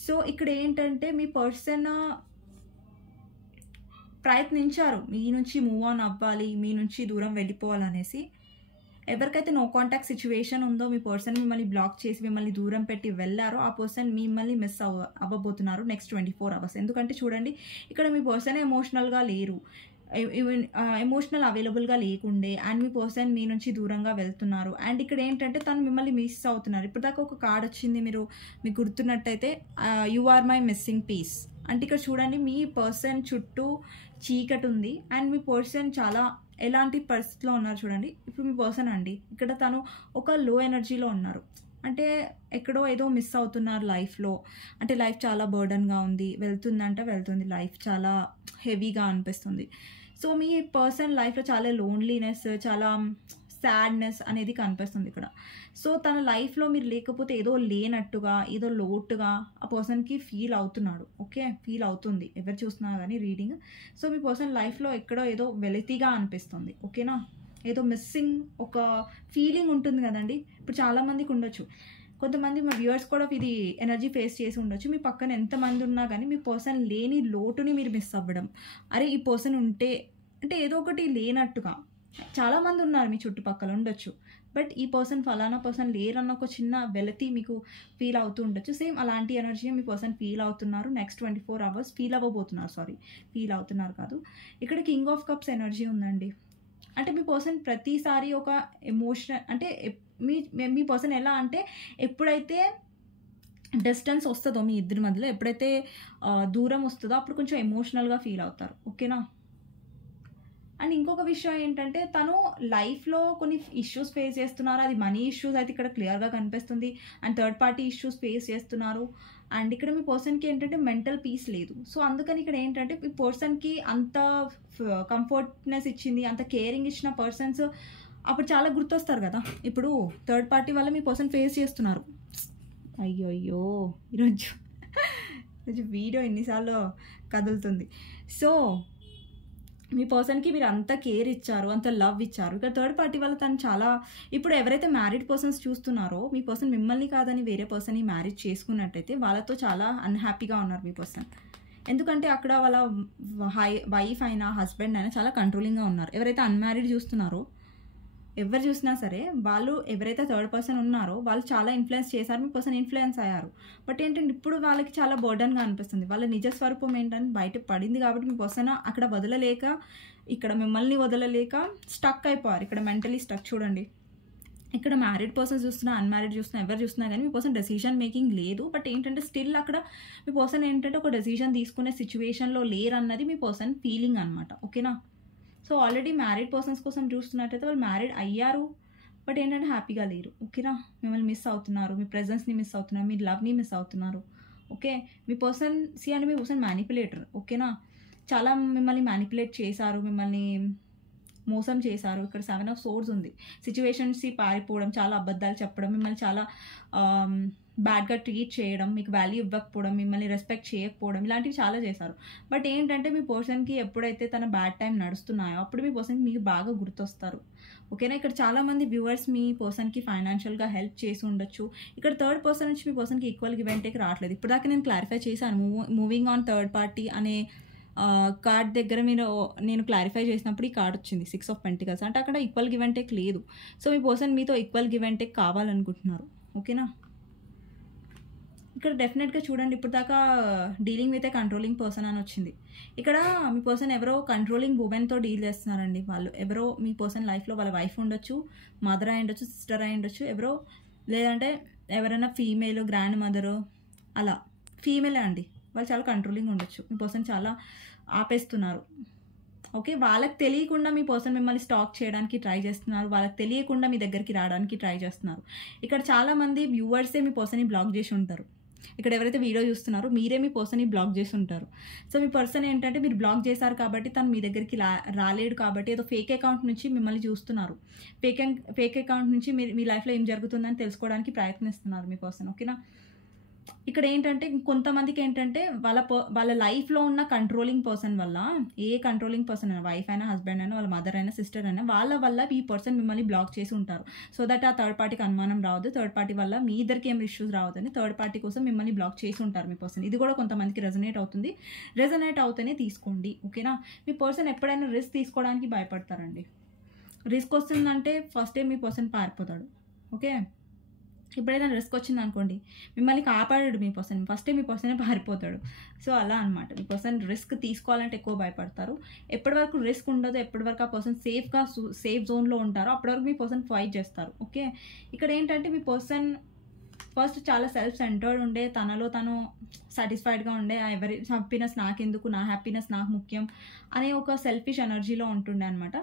So ఇక్కడ ఏంటంటే మీ person ప్రయత్నించారు మీ నుంచి మూవ్ ఆన్ అవ్వాలి, మీ నుంచి దూరం వెళ్ళిపోవాలనేసి. ఎవరికైతే నో కాంటాక్ట్ సిచ్యువేషన్ ఉందో, మీ పర్సన్ మిమ్మల్ని బ్లాక్ చేసి మిమ్మల్ని దూరం పెట్టి వెళ్ళారో ఆ పర్సన్ మిమ్మల్ని మిస్ అవ్వబోతున్నారు నెక్స్ట్ 24 అవర్స్. ఎందుకంటే చూడండి ఇక్కడ మీ పర్సన్ ఎమోషనల్గా లేరు, ఎమోషనల్ అవైలబుల్గా లేకుండే, అండ్ మీ పర్సన్ మీ నుంచి దూరంగా వెళ్తున్నారు. అండ్ ఇక్కడ ఏంటంటే తను మిమ్మల్ని మిస్ అవుతున్నారు. ఇప్పుడు దాకా ఒక కార్డ్ వచ్చింది, మీకు గుర్తున్నట్టయితే you are my missing piece. అంటే ఇక్కడ చూడండి మీ పర్సన్ చుట్టూ చీకటి ఉంది అండ్ మీ పర్సన్ చాలా ఎలాంటి పరిస్థితిలో ఉన్నారు చూడండి. ఇప్పుడు మీ పర్సన్ అండి ఇక్కడ తను ఒక లో ఎనర్జీలో ఉన్నారు. అంటే ఎక్కడో ఏదో మిస్ అవుతున్నారు లైఫ్లో. అంటే లైఫ్ చాలా బర్డన్గా ఉంది, వెళ్తుంది, లైఫ్ చాలా హెవీగా అనిపిస్తుంది. సో మీ పర్సన్ లైఫ్లో చాలా లోన్లీనెస్, చాలా సాడ్నెస్ అనేది కనిపిస్తుంది ఇక్కడ. సో తన లైఫ్లో మీరు లేకపోతే ఏదో లేనట్టుగా, ఏదో లోటుగా ఆ పర్సన్కి ఫీల్ అవుతున్నాడు. ఓకే, ఫీల్ అవుతుంది ఎవరు చూస్తున్నా కానీ రీడింగ్. సో మీ పర్సన్ లైఫ్లో ఎక్కడో ఏదో వెలితిగా అనిపిస్తుంది. ఓకేనా? ఏదో మిస్సింగ్ ఒక ఫీలింగ్ ఉంటుంది కదండి. ఇప్పుడు చాలామందికి ఉండొచ్చు, కొంతమంది మా వ్యూవర్స్ కూడా ఇది ఎనర్జీ ఫేస్ చేసి ఉండొచ్చు. మీ పక్కన ఎంతమంది ఉన్నా కానీ మీ పర్సన్ లేని లోటుని మీరు మిస్ అవ్వడం. అరే ఈ పర్సన్ ఉంటే అంటే ఏదో ఒకటి లేనట్టుగా. చాలామంది ఉన్నారు మీ చుట్టుపక్కల ఉండొచ్చు, బట్ ఈ పర్సన్ ఫలానా పర్సన్ లేరన్న ఒక చిన్న వెలతి మీకు ఫీల్ అవుతూ ఉండొచ్చు. సేమ్ అలాంటి ఎనర్జీ మీ పర్సన్ ఫీల్ అవుతున్నారు నెక్స్ట్ 24 అవర్స్. ఫీల్ అవుతున్నారు కాదు. ఇక్కడ కింగ్ ఆఫ్ కప్స్ ఎనర్జీ ఉందండి. అంటే మీ పర్సన్ ప్రతిసారి ఒక ఎమోషనల్, అంటే మీ పర్సన్ ఎలా అంటే ఎప్పుడైతే డిస్టెన్స్ వస్తుందో మీ ఇద్దరి మధ్యలో, ఎప్పుడైతే దూరం వస్తుందో అప్పుడు కొంచెం ఎమోషనల్గా ఫీల్ అవుతారు. ఓకేనా? అండ్ ఇంకొక విషయం ఏంటంటే తను లైఫ్లో కొన్ని ఇష్యూస్ ఫేస్ చేస్తున్నారు. అది మనీ ఇష్యూస్ అయితే ఇక్కడ క్లియర్గా కనిపిస్తుంది. And third party issues face చేస్తున్నారు. అండ్ ఇక్కడ మీ పర్సన్కి ఏంటంటే మెంటల్ పీస్ లేదు. సో అందుకని ఇక్కడ ఏంటంటే మీ పర్సన్కి అంత కంఫర్ట్నెస్ ఇచ్చింది, అంత కేరింగ్ ఇచ్చిన పర్సన్స్ అప్పుడు చాలా గుర్తొస్తారు కదా. ఇప్పుడు థర్డ్ పార్టీ వల్ల మీ పర్సన్ ఫేస్ చేస్తున్నారు. అయ్యో ఈరోజు వీడియో ఎన్నిసార్లు కదులుతుంది. సో మీ పర్సన్కి మీరు అంత కేర్ ఇచ్చారు, అంత లవ్ ఇచ్చారు. ఇక్కడ థర్డ్ పార్టీ వల్ల తను చాలా, ఇప్పుడు ఎవరైతే మ్యారీడ్ పర్సన్స్ చూస్తున్నారో మీ పర్సన్ మిమ్మల్ని కాదని వేరే పర్సన్ని మ్యారేజ్ చేసుకున్నట్టయితే వాళ్ళతో చాలా అన్హ్యాపీగా ఉన్నారు మీ పర్సన్. ఎందుకంటే అక్కడ వాళ్ళ వైఫ్ అయినా హస్బెండ్ అయినా చాలా కంట్రోలింగ్గా ఉన్నారు. ఎవరైతే అన్మ్యారీడ్ చూస్తున్నారో ఎవరు చూసినా సరే వాళ్ళు ఎవరైతే థర్డ్ పర్సన్ ఉన్నారో వాళ్ళు చాలా ఇన్ఫ్లుయెన్స్ చేశారు, మీ పర్సన్ ఇన్ఫ్లుయెన్స్ అయ్యారు. బట్ ఏంటంటే ఇప్పుడు వాళ్ళకి చాలా బర్డన్గా అనిపిస్తుంది. వాళ్ళ నిజస్వరూపం ఏంటని బయట పడింది కాబట్టి మీ పర్సన్ అక్కడ వదలలేక, ఇక్కడ మిమ్మల్ని వదలలేక స్టక్ అయిపోయారు. ఇక్కడ మెంటలీ స్టక్. చూడండి, ఇక్కడ మ్యారీడ్ పర్సన్స్ చూస్తున్నా, అన్మ్యారీడ్ చూస్తున్నా, ఎవరు చూస్తున్నా కానీ మీ పర్సన్ డెసిషన్ మేకింగ్ లేదు. బట్ ఏంటంటే స్టిల్ అక్కడ మీ పర్సన్ ఏంటంటే ఒక డెసిషన్ తీసుకునే సిచ్యువేషన్లో లేరు అన్నది మీ పర్సన్ ఫీలింగ్ అనమాట. ఓకేనా? సో ఆల్రెడీ మ్యారీడ్ పర్సన్స్ కోసం చూస్తున్నట్టయితే వాళ్ళు మ్యారీడ్ అయ్యారు, బట్ ఏంటంటే హ్యాపీగా లేరు. ఓకేనా? మిమ్మల్ని మిస్ అవుతున్నారు, మీ ప్రెజెన్స్ని మిస్ అవుతున్నారు, మీ లవ్ని మిస్ అవుతున్నారు. ఓకే, మీ పర్సన్ అంటే మీ పర్సన్ మ్యానిపులేటర్. ఓకేనా? చాలా మిమ్మల్ని మ్యానిపులేట్ చేశారు, మిమ్మల్ని మోసం చేశారు. ఇక్కడ 7 of Swords ఉంది. సిచ్యువేషన్స్కి పారిపోవడం, చాలా అబద్ధాలు చెప్పడం, మిమ్మల్ని చాలా బ్యాడ్గా ట్రీట్ చేయడం, మీకు వాల్యూ ఇవ్వకపోవడం, మిమ్మల్ని రెస్పెక్ట్ చేయకపోవడం, ఇలాంటివి చాలా చేశారు. బట్ ఏంటంటే మీ పర్సన్కి ఎప్పుడైతే తన బ్యాడ్ టైం నడుస్తున్నాయో అప్పుడు మీ పర్సన్కి మీకు బాగా గుర్తొస్తారు. ఓకేనా? ఇక్కడ చాలామంది వ్యూవర్స్ మీ పర్సన్కి ఫైనాన్షియల్గా హెల్ప్ చేసి ఉండొచ్చు. ఇక్కడ థర్డ్ పర్సన్ నుంచి మీ పర్సన్కి ఈక్వల్ గివ్ అండ్ టేక్ రావట్లేదు. ఇప్పుడు దాకా నేను క్లారిఫై చేశాను. మూవింగ్ ఆన్ థర్డ్ పార్టీ అనే కార్డ్ దగ్గర నేను క్లారిఫై చేసినప్పుడు ఈ కార్డ్ వచ్చింది 6 of Pentacles. అంటే అక్కడ ఈక్వల్ గివ్ అండ్ టేక్ లేదు. సో మీ పర్సన్ మీతో ఈక్వల్ గివ్ అండ్ టేక్ కావాలనుకుంటున్నారు. ఓకేనా? ఇక్కడ డెఫినెట్గా చూడండి, ఇప్పుడు దాకా dealing with a controlling person అని వచ్చింది. ఇక్కడ మీ పర్సన్ ఎవరో కంట్రోలింగ్ ఉమెన్తో డీల్ చేస్తున్నారండి. వాళ్ళు ఎవరో మీ పర్సన్ లైఫ్లో వాళ్ళ వైఫ్ ఉండొచ్చు, మదర్ అయి ఉండొచ్చు, సిస్టర్ అయి ఉండొచ్చు, ఎవరో, లేదంటే ఎవరైనా ఫీమేల్ గ్రాండ్ మదరు, అలా ఫీమేలే అండి. వాళ్ళు చాలా కంట్రోలింగ్ ఉండొచ్చు. మీ పర్సన్ చాలా ఆపేస్తున్నారు. ఓకే, వాళ్ళకి తెలియకుండా మీ పర్సన్ మిమ్మల్ని స్టాక్ చేయడానికి ట్రై చేస్తున్నారు, వాళ్ళకి తెలియకుండా మీ దగ్గరికి రావడానికి ట్రై చేస్తున్నారు. ఇక్కడ చాలామంది వ్యూవర్సే మీ పర్సన్ని బ్లాక్ చేసి ఉంటారు. ఇక్కడ ఎవరైతే వీడియో చూస్తున్నారో మీరే మీ పర్సన్ని బ్లాక్ చేసి ఉంటారు. సో మీ పర్సన్ ఏంటంటే మీరు బ్లాక్ చేశారు కాబట్టి తను మీ దగ్గరికి రాలేడు కాబట్టి ఏదో ఫేక్ అకౌంట్ నుంచి మిమ్మల్ని చూస్తున్నారు. ఫేక్ అకౌంట్ నుంచి మీ లైఫ్లో ఏం జరుగుతుందని తెలుసుకోవడానికి ప్రయత్నిస్తున్నారు మీ పర్సన్. ఓకేనా? ఇక్కడ ఏంటంటే కొంతమందికి ఏంటంటే వాళ్ళ లైఫ్లో ఉన్న కంట్రోలింగ్ పర్సన్ వల్ల, ఏ కంట్రోలింగ్ పర్సన్ అయినా, వైఫ్ అయినా, హస్బెండ్ అయినా, వాళ్ళ మదర్ అయినా, సిస్టర్ అయినా, వాళ్ళ వల్ల ఈ పర్సన్ మిమ్మల్ని బ్లాక్ చేసి ఉంటారు. సో దట్ ఆ థర్డ్ పార్టీకి అనుమానం రావద్దు, థర్డ్ పార్టీ వల్ల మీ ఇద్దరికి ఏం ఇష్యూస్ రావద్దని థర్డ్ పార్టీ కోసం మిమ్మల్ని బ్లాక్ చేసి ఉంటారు మీ పర్సన్. ఇది కూడా కొంతమందికి రెజనేట్ అవుతుంది. రెజనేట్ అవుతూనే తీసుకోండి. ఓకేనా? మీ పర్సన్ ఎప్పుడైనా రిస్క్ తీసుకోవడానికి భయపడతారండి. రిస్క్ వస్తుందంటే ఫస్ట్ టైం మీ పర్సన్ పారిపోతాడు. ఓకే, ఎప్పుడైనా రిస్క్ వచ్చింది అనుకోండి, మిమ్మల్ని కాపాడాడు మీ పర్సన్, ఫస్ట్ టైం మీ పర్సనే పారిపోతాడు. సో అలా అనమాట. మీ పర్సన్ రిస్క్ తీసుకోవాలంటే ఎక్కువ భయపడతారు. ఎప్పటి వరకు రిస్క్ ఉండదు, ఎప్పటి వరకు ఆ పర్సన్ సేఫ్ జోన్లో ఉంటారో అప్పటి వరకు మీ పర్సన్ ఫైట్ చేస్తారు. ఓకే, ఇక్కడ ఏంటంటే మీ పర్సన్ ఫస్ట్ చాలా సెల్ఫ్ సెంటర్డ్ ఉండే, తనలో తను సాటిస్ఫైడ్గా ఉండే, ఎవరి హ్యాపీనెస్ నాకెందుకు, నా హ్యాపీనెస్ నాకు ముఖ్యం అనే ఒక సెల్ఫిష్ ఎనర్జీలో ఉంటుండే అనమాట.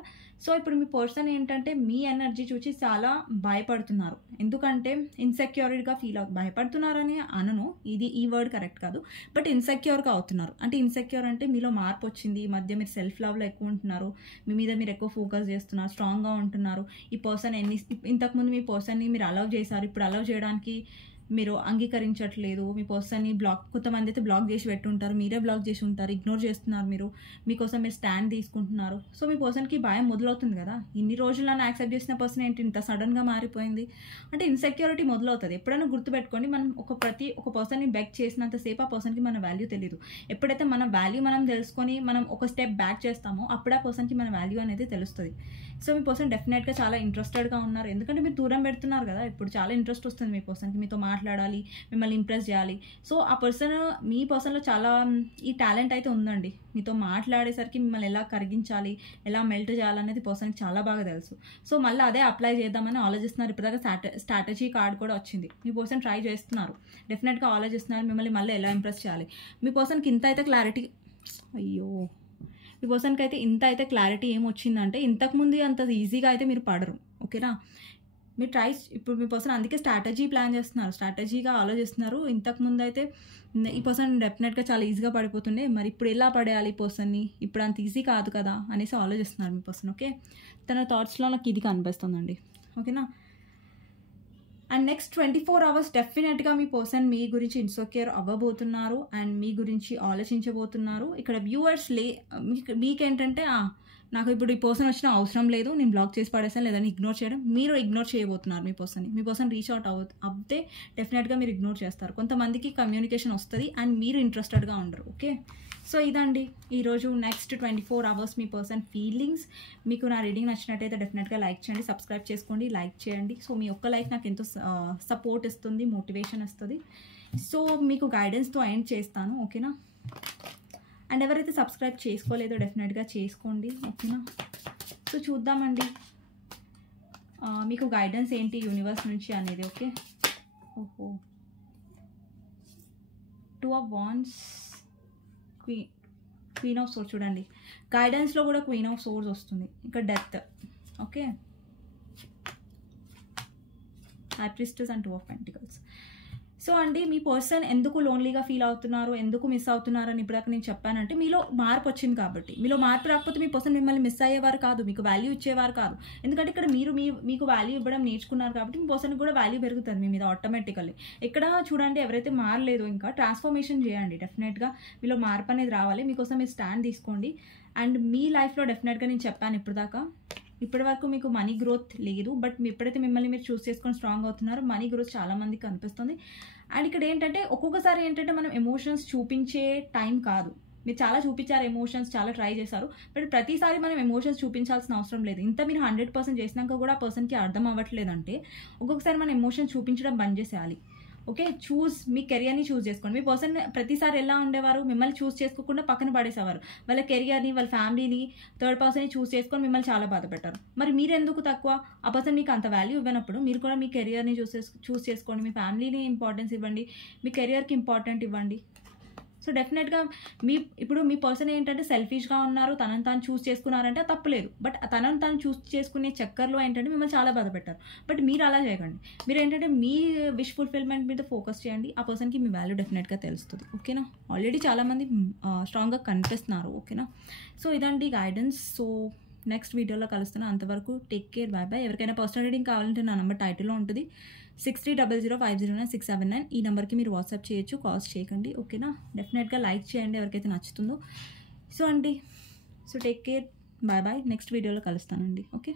సో ఇప్పుడు మీ పర్సన్ ఏంటంటే మీ ఎనర్జీ చూసి చాలా భయపడుతున్నారు. ఎందుకంటే ఇన్సెక్యూర్గా భయపడుతున్నారని అనను, ఈ వర్డ్ కరెక్ట్ కాదు, బట్ ఇన్సెక్యూర్గా అవుతున్నారు. అంటే ఇన్సెక్యూర్ అంటే మీలో మార్పు వచ్చింది, ఈ మధ్య మీరు సెల్ఫ్ లవ్లో ఎక్కువ ఉంటున్నారు, మీ మీద మీరు ఎక్కువ ఫోకస్ చేస్తున్నారు, స్ట్రాంగ్గా ఉంటున్నారు. ఈ పర్సన్ ఇంతకుముందు మీ పర్సన్ని మీరు అలౌ చేశారు, ఇప్పుడు అలౌ చేయడానికి మీరు అంగీకరించట్లేదు. మీ పర్సన్ని కొంతమంది అయితే బ్లాక్ చేసి పెట్టుంటారు, మీరే బ్లాక్ చేసి ఉంటారు, ఇగ్నోర్ చేస్తున్నారు, మీకోసం మీరు స్టాండ్ తీసుకుంటున్నారు. సో మీ పర్సన్కి భయం మొదలవుతుంది కదా, ఇన్ని రోజులు నన్ను యాక్సెప్ట్ చేసిన పర్సన్ ఏంటి ఇంత సడన్గా మారిపోయింది అంటే ఇన్సెక్యూరిటీ మొదలవుతుంది. ఎప్పుడైనా గుర్తుపెట్టుకోండి, మనం ఒక పర్సన్ని బెక్ చేసినంతసేపు ఆ పర్సన్కి మన వాల్యూ తెలియదు. ఎప్పుడైతే మన వాల్యూ మనం తెలుసుకొని మనం ఒక స్టెప్ బ్యాక్ చేస్తామో అప్పుడు ఆ పర్సన్కి మన వాల్యూ అనేది తెలుస్తుంది. సో మీ పర్సన్ డెఫినెట్గా చాలా ఇంట్రెస్టెడ్గా ఉన్నారు, ఎందుకంటే మీరు దూరం పెడుతున్నారు కదా. ఇప్పుడు చాలా ఇంట్రెస్ట్ వస్తుంది మీ పర్సన్కి, మీతో మాట్లాడాలి, మిమ్మల్ని ఇంప్రెస్ చేయాలి. సో ఆ మీ పర్సన్లో చాలా ఈ టాలెంట్ అయితే ఉందండి. మీతో మాట్లాడేసరికి మిమ్మల్ని ఎలా కరిగించాలి, ఎలా మెల్ట్ చేయాలనేది పర్సన్కి చాలా బాగా తెలుసు. సో మళ్ళీ అదే అప్లై చేద్దామని ఆలోచిస్తున్నారు. ఇప్పటిదాకా స్ట్రాటజీ కార్డ్ కూడా వచ్చింది. మీ పర్సన్ ట్రై చేస్తున్నారు, డెఫినెట్గా ఆలోచిస్తున్నారు మిమ్మల్ని మళ్ళీ ఎలా ఇంప్రెస్ చేయాలి. మీ పర్సన్కి ఇంత అయితే క్లారిటీ, మీ పర్సన్కి అయితే ఇంత అయితే క్లారిటీ ఏమొచ్చిందంటే ఇంతకుముందు అంత ఈజీగా అయితే మీరు పడరు. ఓకేనా? మీరు ఇప్పుడు మీ పర్సన్ అందుకే స్ట్రాటజీ ప్లాన్ చేస్తున్నారు, స్ట్రాటజీగా ఆలోచిస్తున్నారు. ఇంతకుముందు అయితే ఈ పర్సన్ డెఫినెట్గా చాలా ఈజీగా పడిపోతుండే, మరి ఇప్పుడు ఎలా పడేయాలి ఈ పర్సన్ని, ఇప్పుడు అంత ఈజీ కాదు కదా అనేసి ఆలోచిస్తున్నారు మీ పర్సన్. ఓకే, తన థాట్స్లో నాకు ఇది కనిపిస్తుందండి. ఓకేనా? అండ్ నెక్స్ట్ 24 hours డెఫినెట్గా మీ పర్సన్ మీ గురించి ఇన్సెక్యూర్ అవ్వబోతున్నారు అండ్ మీ గురించి ఆలోచించబోతున్నారు. ఇక్కడ వ్యూవర్స్ మీకేంటంటే నాకు ఇప్పుడు ఈ పర్సన్ వచ్చిన అవసరం లేదు, నేను బ్లాక్ చేసి పడేసాను లేదని ఇగ్నోర్ చేయడం, మీరు ఇగ్నోర్ చేయబోతున్నారు మీ పర్సన్ని. మీ పర్సన్ రీచ్ అవుట్ అవుతే డెఫినెట్గా మీరు ఇగ్నోర్ చేస్తారు. కొంతమందికి కమ్యూనికేషన్ వస్తుంది అండ్ మీరు ఇంట్రెస్టెడ్గా ఉండరు. ఓకే, సో ఇదండి ఈరోజు నెక్స్ట్ 24 hours మీ పర్సన్ ఫీలింగ్స్. మీకు నా రీడింగ్ నచ్చినట్టయితే డెఫినెట్గా లైక్ చేయండి, సబ్స్క్రైబ్ చేసుకోండి, లైక్ చేయండి. సో మీ ఒక్క లైక్ నాకు ఎంతో సపోర్ట్ ఇస్తుంది, మోటివేషన్ ఇస్తుంది. సో మీకు గైడెన్స్తో ఎండ్ చేస్తాను. ఓకేనా, అండ్ ఎవరైతే సబ్స్క్రైబ్ చేసుకోలేదో డెఫినెట్గా చేసుకోండి. ఓకేనా, సో చూద్దామండి మీకు గైడెన్స్ ఏంటి యూనివర్స్ నుంచి అనేది. ఓకే, ఓహో 2 of Wands, queen of swords. చూడండి గైడెన్స్లో కూడా క్వీన్ ఆఫ్ సోర్స్ వస్తుంది, ఇంకా death. Okay, high priestess and 2 of Pentacles. So అండి మీ పర్సన్ ఎందుకు లోన్లీగా ఫీల్ అవుతున్నారు, ఎందుకు మిస్ అవుతున్నారు అని ఇప్పటిదాకా నేను చెప్పానంటే మీలో మార్పు వచ్చింది కాబట్టి. మీలో మార్పు రాకపోతే మీ పర్సన్ మిమ్మల్ని మిస్ అయ్యేవారు కాదు, మీకు వాల్యూ ఇచ్చేవారు కాదు. ఎందుకంటే ఇక్కడ మీకు వాల్యూ ఇవ్వడం నేర్చుకున్నారు కాబట్టి మీ పర్సన్కి కూడా వాల్యూ పెరుగుతుంది మీ మీద ఆటోమేటికల్లీ. ఇక్కడ చూడండి ఎవరైతే మారలేదు ఇంకా ట్రాన్స్ఫర్మేషన్ చేయండి. డెఫినెట్గా మీలో మార్పు అనేది రావాలి, మీకోసం మీరు స్టాండ్ తీసుకోండి. అండ్ మీ లైఫ్లో డెఫినెట్గా నేను చెప్పాను ఇప్పటి వరకు మీకు మనీ గ్రోత్ లేదు, బట్ ఎప్పుడైతే మిమ్మల్ని మీరు చూస్ చేసుకొని స్ట్రాంగ్ అవుతున్నారో మనీ గ్రోత్ చాలా మందికి కనిపిస్తుంది. అండ్ ఇక్కడ ఏంటంటే ఒక్కొక్కసారి ఏంటంటే మనం ఎమోషన్స్ చూపించే టైం కాదు. మీరు చాలా చూపించారు ఎమోషన్స్, చాలా ట్రై చేశారు, బట్ ప్రతిసారి మనం ఎమోషన్స్ చూపించాల్సిన అవసరం లేదు. ఇంత మీరు 100% చేసినాక కూడా ఆ పర్సన్కి అర్థం అవ్వట్లేదంటే ఒక్కొక్కసారి మనం ఎమోషన్స్ చూపించడం బంద్ చేసేయాలి. ఓకే, మీ కెరియర్ని చూస్ చేసుకోండి. మీ పర్సన్ ప్రతిసారి ఎలా ఉండేవారు, మిమ్మల్ని చూస్ చేసుకోకుండా పక్కన పడేసేవారు. వాళ్ళ కెరియర్ని, వాళ్ళ ఫ్యామిలీని, థర్డ్ పర్సన్ని చూస్ చేసుకొని మిమ్మల్ని చాలా బాధ పెట్టారు. మరి మీరు ఎందుకు తక్కువ? ఆ పర్సన్ మీకు అంత వాల్యూ ఇవ్వనప్పుడు మీరు కూడా మీ కెరియర్ని చూస్ చేసుకోండి, మీ ఫ్యామిలీని ఇంపార్టెన్స్ ఇవ్వండి, మీ కెరియర్కి ఇంపార్టెంట్ ఇవ్వండి. సో డెఫినెట్గా ఇప్పుడు మీ పర్సన్ ఏంటంటే సెల్ఫిష్గా ఉన్నారు, తనని తాను చూస్ చేసుకున్నారంటే తప్పులేదు. బట్ తనని తాను చూస్ చేసుకునే చక్కర్లో ఏంటంటే మిమ్మల్ని చాలా బాధ పెట్టారు. బట్ మీరు అలా చేయకండి. మీరు ఏంటంటే మీ విష్ ఫుల్ఫిల్మెంట్ మీద ఫోకస్ చేయండి. ఆ పర్సన్కి మీ వాల్యూ డెఫినెట్గా తెలుస్తుంది. ఓకేనా, ఆల్రెడీ చాలామంది స్ట్రాంగ్గా కనిపిస్తున్నారు. ఓకేనా, సో ఇదండి గైడెన్స్. సో నెక్స్ట్ వీడియోలో కలుస్తున్నాను. అంతవరకు టేక్ కేర్, బాయ్ బాయ్. ఎవరికైనా పర్సనల్ రీడింగ్ కావాలంటే నా నెంబర్ టైటిల్లో ఉంటుంది, 6300500969. ఈ నెంబర్కి మీరు వాట్సాప్ చేయొచ్చు, కాల్స్ చేయకండి. ఓకేనా, డెఫినెట్గా లైక్ చేయండి ఎవరికైతే నచ్చుతుందో. సో అండి, so take care, bye bye. Next వీడియోలో కలుస్తానండి. ఓకే.